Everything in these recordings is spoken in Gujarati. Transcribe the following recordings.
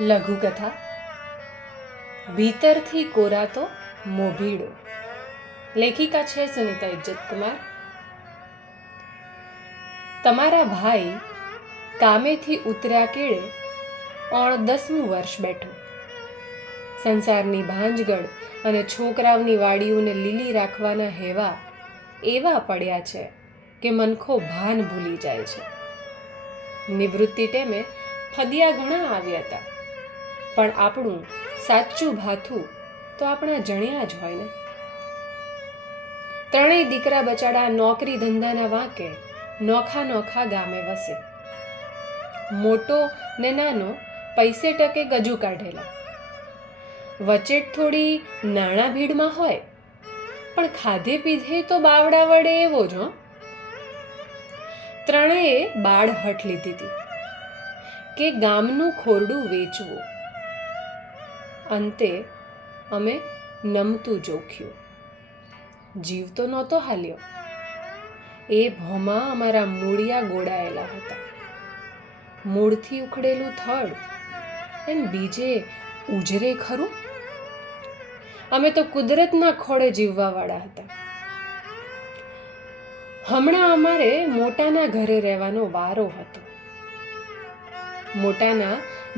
લઘુકથા ભીતરથી કોરાતો મોભીડો. લેખિકા છે સુનિતા ઇજ્જતકુમાર. તમારા ભાઈ કામેથી ઉતર્યા કેળે 10મું વર્ષ બેઠો. સંસારની ભાંજગડ અને છોકરાઓની વાડીઓને લીલી રાખવાના હેવા એવા પડ્યા છે કે મનખો ભાન ભૂલી જાય છે. નિવૃત્તિ ટેમે ફદિયા ઘણા આવ્યા હતા, પણ આપણું સાચું ભાથું તો આપણા જણ્યા જ હોય ને. ત્રણેય દીકરા બચાડા નોકરી ધંધાના વાંકે નોખા નોખા ગામે વસે. મોટો ને નાનો પૈસે ટકે ગજુ કાઢેલા. વચેટ થોડી નાણાં ભીડમાં હોય, પણ ખાધે પીધે તો બાવડા વડે એવો જ. ત્રણેય બાળ હઠ લીધી હતી કે ગામનું ખોરડું વેચવું. અંતે અમે નમતું જોખ્યું. જીવ તો નહોતો હાલ્યો. એ ભોમાં અમારા મૂળિયા ગોડાયેલા હતા. મૂળથી ઉખડેલું થડ એમ બીજે ઉજરે ખરું. અમે તો કુદરતના ખોળે જીવવાવાળા હતા. હમણાં અમારે મોટાના ઘરે રહેવાનો વારો હતો. મોટાના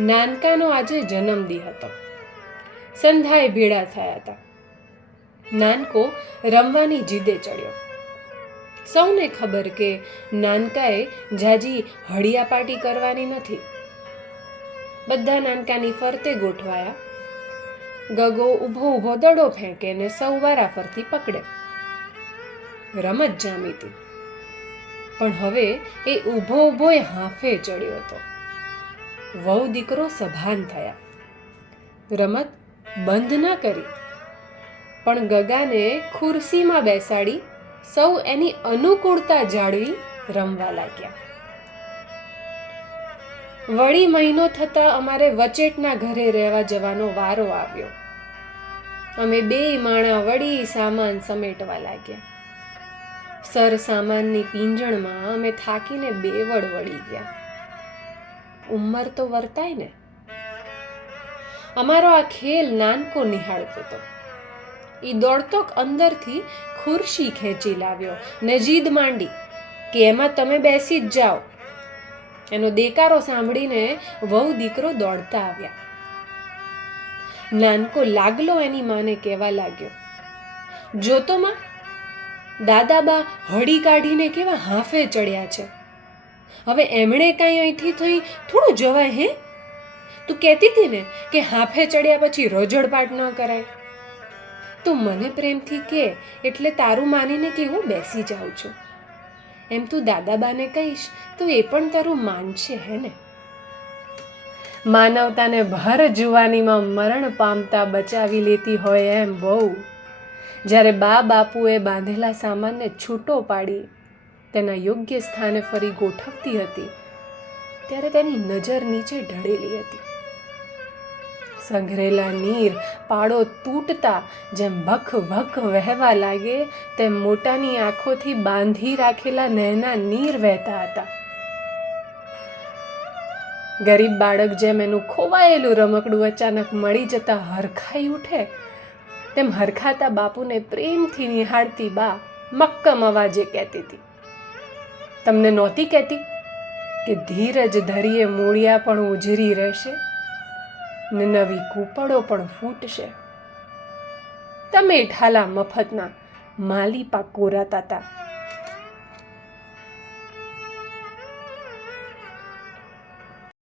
નાનકાનો આજે જન્મદિન હતો. સંધાએ ભેળા થયા હતા. નાનકો રમવાની જીદે ચડ્યો. સૌને ખબર કે નાનકાએ જાજી હળિયાપાટી કરવાની નથી. બધા નાનકાની ફરતે ગોઠવાયા. ગગો ઊભો ઊભો દડો ફેંકે ને સૌ વારાફરતી પકડે. રમત જામી હતી, પણ હવે એ ઊભો ઊભો હાંફે ચડ્યો હતો. વહુ દીકરો સભાન થયા. રમત બંધ ના કરી, પણ ગગાને ખુરશીમાં બેસાડી સૌ એની અનુકૂળતા જાળવી રમવા લાગ્યા. વળી મહિનો થતા અમારે વચેટના ઘરે રહેવા જવાનો વારો આવ્યો. અમે 2 માણા વળી સામાન સમેટવા લાગ્યા. સર સામાનની પીંજણમાં અમે થાકીને બેવડ વળી ગયા. ઉંમર તો વર્તાય ને. અમારો આ ખેલ નાનકો નિહાળતો હતો. ઈ દોડતોક અંદરથી ખુરશી ખેંચી લાવ્યો ને જીદ માંડી કે એમાં તમે બેસી જ જાઓ. એનો દેકારો સાંભળીને વહુ દીકરો દોડતા આવ્યા. નાનકો લાગલો એની માને કહેવા લાગ્યો, જોતો માં, દાદાબા હળી કાઢીને કેવા હાંફે ચડ્યા છે. હવે એમણે કાંઈ અહીંથી થઈ થોડું જવાય હે? તું કહેતી હતી ને કે હાંફે ચડ્યા પછી રોજડપાટ ન કરાય. તું મને પ્રેમથી કે એટલે તારું માનીને કે હું બેસી જાઉં છું. એમ તું દાદાબાને કહીશ તો એ પણ તારું માનશે હે ને. માનવતાને ભર જુવાનીમાં મરણ પામતા બચાવી લેતી હોય એમ બહુ જ્યારે બાપુએ બાંધેલા સામાનને છૂટો પાડી તેના યોગ્ય સ્થાને ફરી ગોઠવતી હતી, ત્યારે તેની નજર નીચે ઢળેલી હતી. સંઘરેલા નીર પાડો તૂટતા જેમ ભખ ભખ વહેવા લાગે તેમ મોટાની આંખોથી બાંધી રાખેલા નહેના નીર વહેતા હતા. ગરીબ બાળક જેમ એનું ખોવાયેલું રમકડું અચાનક મળી જતા હરખાઈ ઉઠે, તેમ હરખાતા બાપુને પ્રેમથી નિહાળતી બા મક્કમ અવાજે કહેતી હતી, તમને નહોતી કહેતી કે ધીરજ ધરીએ મૂળિયા પણ ઉજરી રહેશે ને નવી કૂપળો પણ ફૂટશે. તમે ઠાલા મફતના માલીપા કોરાતા હતા.